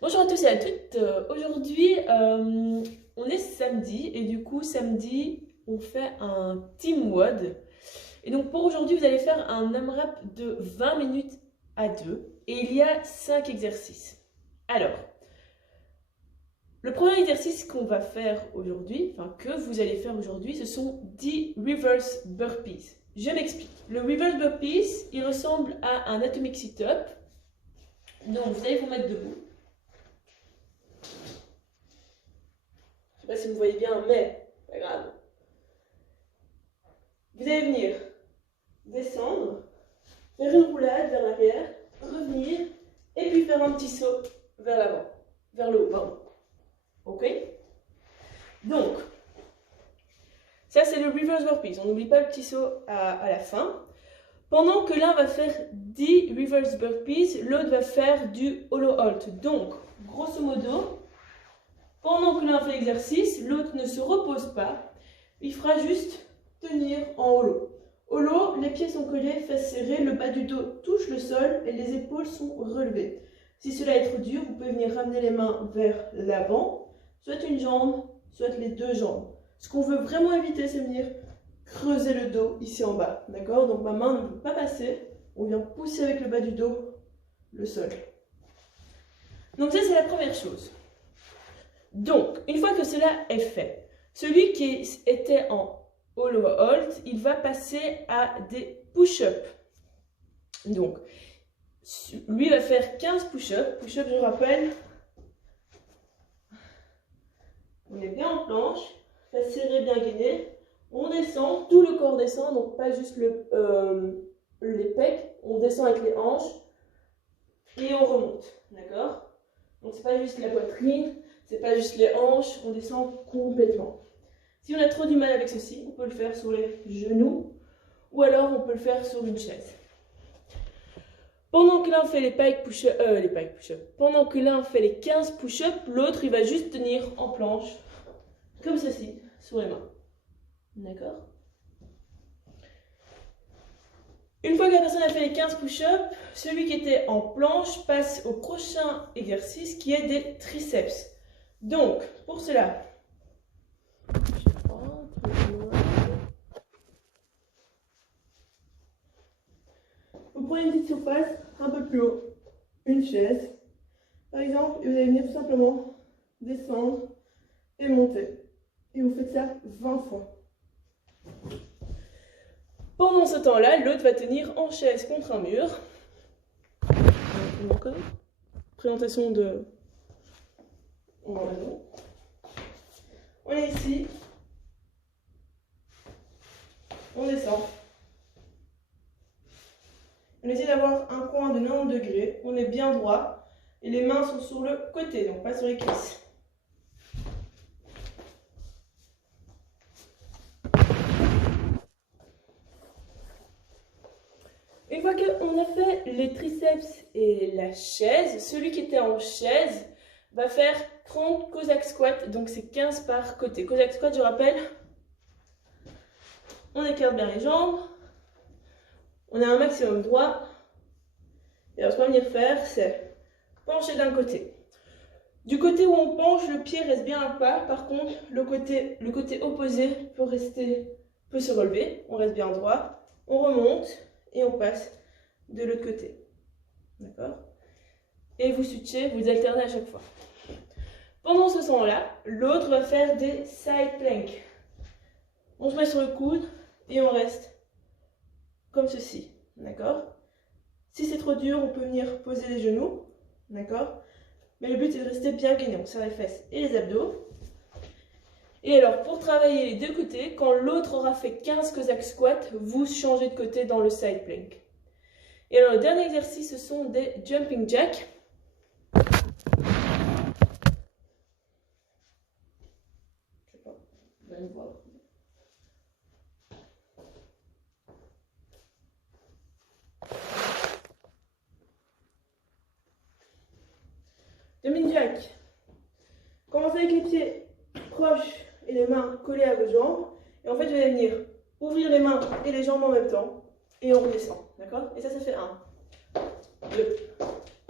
Bonjour à tous et à toutes. Aujourd'hui, on est samedi et du coup, samedi, on fait un team WOD. Et donc, pour aujourd'hui, vous allez faire un AMRAP de 20 minutes à 2 et il y a 5 exercices. Alors, le premier exercice qu'on va faire aujourd'hui, enfin que vous allez faire aujourd'hui, ce sont 10 reverse burpees. Je m'explique. Le reverse burpees, il ressemble à un atomic sit-up. Donc, vous allez vous mettre debout. Je ne sais pas si vous voyez bien, mais pas grave. Vous allez venir descendre, faire une roulade vers l'arrière, revenir, et puis faire un petit saut vers l'avant, vers le haut, pardon. Ok? Donc, ça c'est le reverse burpees. On n'oublie pas le petit saut à la fin. Pendant que l'un va faire 10 reverse burpees, l'autre va faire du hollow hold. Donc, grosso modo, pendant que l'un fait l'exercice, l'autre ne se repose pas. Il fera juste tenir en hollow. Hollow, les pieds sont collés, fesses serrées, le bas du dos touche le sol et les épaules sont relevées. Si cela est trop dur, vous pouvez venir ramener les mains vers l'avant, soit une jambe, soit les deux jambes. Ce qu'on veut vraiment éviter, c'est venir creuser le dos ici en bas. D'accord? Donc ma main ne peut pas passer. On vient pousser avec le bas du dos le sol. Donc ça, c'est la première chose. Donc, une fois que cela est fait, celui qui était en hollow hold, il va passer à des push-ups. Donc, lui va faire 15 push-ups. Push-up, je rappelle, on est bien en planche, face serrée, bien gainée. On descend, tout le corps descend, donc pas juste les pecs. On descend avec les hanches et on remonte. D'accord? Donc, c'est pas juste la poitrine. C'est pas juste les hanches, on descend complètement. Si on a trop du mal avec ceci, on peut le faire sur les genoux ou alors on peut le faire sur une chaise. Pendant que l'un fait les pike push-up, pendant que l'un fait les 15 push-up, l'autre il va juste tenir en planche, comme ceci, sur les mains. D'accord? Une fois que la personne a fait les 15 push-up, celui qui était en planche passe au prochain exercice qui est des triceps. Donc, pour cela, vous prenez une petite surface un peu plus haut, une chaise, par exemple, et vous allez venir tout simplement descendre et monter. Et vous faites ça 20 fois. Pendant ce temps-là, l'autre va tenir en chaise contre un mur. Encore. Présentation de... On est ici, on descend, on essaie d'avoir un coin de 90 degrés, on est bien droit et les mains sont sur le côté, donc pas sur les cuisses. Une fois qu'on a fait les triceps et la chaise, celui qui était en chaise va faire 30 Cossack squats, donc c'est 15 par côté. Cossack squat, je rappelle, on écarte bien les jambes, on a un maximum droit, et alors ce qu'on va venir faire, c'est pencher d'un côté. Du côté où on penche, le pied reste bien à pas, par contre, le côté opposé peut se relever, on reste bien droit, on remonte, et on passe de l'autre côté. D'accord? Et vous switchez, vous alternez à chaque fois. Pendant ce temps-là, l'autre va faire des side planks. On se met sur le coude et on reste comme ceci. D'accord? Si c'est trop dur, on peut venir poser les genoux. D'accord? Mais le but est de rester bien gainé. On serre les fesses et les abdos. Et alors, pour travailler les deux côtés, quand l'autre aura fait 15 Cossack squats, vous changez de côté dans le side plank. Et alors, le dernier exercice, ce sont des jumping jacks. Jumping jack. Commencez avec les pieds proches et les mains collées à vos jambes. Et en fait, vous allez venir ouvrir les mains et les jambes en même temps. Et on redescend. D'accord? Et ça fait 1, 2,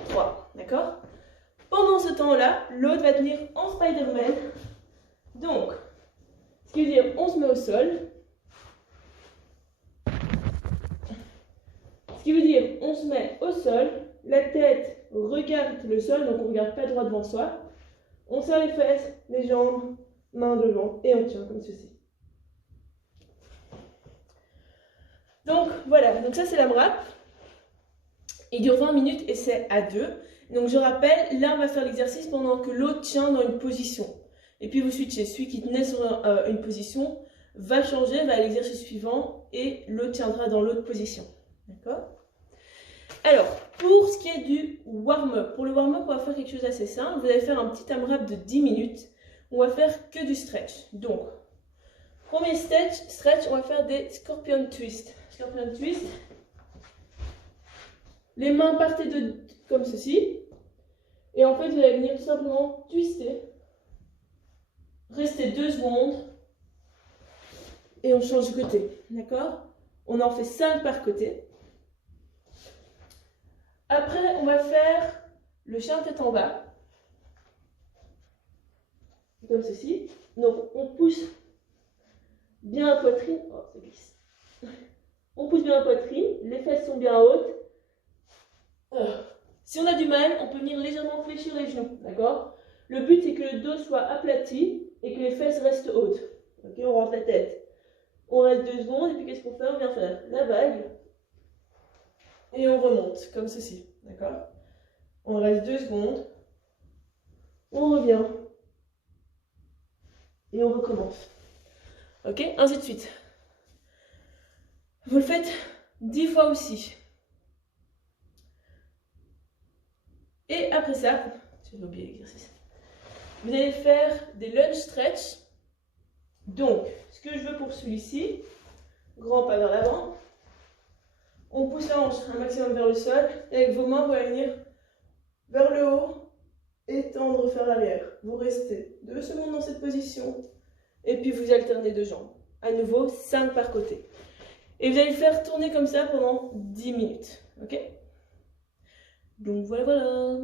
3. D'accord? Pendant ce temps, moment-là, l'autre va tenir en Spider-Man. Donc, ce qui veut dire on se met au sol. Ce qui veut dire on se met au sol, la tête regarde le sol, donc on ne regarde pas droit devant soi. On serre les fesses, les jambes, mains devant et on tient comme ceci. Donc voilà, donc ça c'est l'AMRAP. Il dure 20 minutes et c'est à 2. Donc je rappelle, l'un va faire l'exercice pendant que l'autre tient dans une position. Et puis vous switchez, celui qui tenait sur une position va changer, va à l'exercice suivant et l'autre tiendra dans l'autre position. D'accord? Alors, pour ce qui est du warm-up, pour le warm-up, on va faire quelque chose d'assez simple. Vous allez faire un petit AMRAP de 10 minutes. On va faire que du stretch. Donc, premier stretch, on va faire des scorpion twist. Scorpion twist. Les mains partent comme ceci. Et en fait, vous allez venir tout simplement twister. Restez 2 secondes. Et on change de côté. D'accord? On en fait 5 par côté. Après, on va faire le chien tête en bas. Comme ceci. Donc, on pousse bien la poitrine. Oh, ça glisse. On pousse bien la poitrine. Les fesses sont bien hautes. Si on a du mal, on peut venir légèrement fléchir les genoux. D'accord? Le but, c'est que le dos soit aplati et que les fesses restent hautes. Ok? On rentre la tête. On reste 2 secondes. Et puis, qu'est-ce qu'on fait? On vient faire la vague. Et on remonte, comme ceci, d'accord? On reste 2 secondes, on revient, et on recommence. Ok? Ainsi de suite. Vous le faites 10 fois aussi. Et après ça, j'ai oublié l'exercice. Vous allez faire des lunge stretch. Donc, ce que je veux pour celui-ci, grand pas vers l'avant. On pousse la hanche un maximum vers le sol et avec vos mains, vous allez venir vers le haut et tendre vers l'arrière. Vous restez 2 secondes dans cette position et puis vous alternez 2 jambes. À nouveau, 5 par côté. Et vous allez le faire tourner comme ça pendant 10 minutes. Ok? Donc voilà.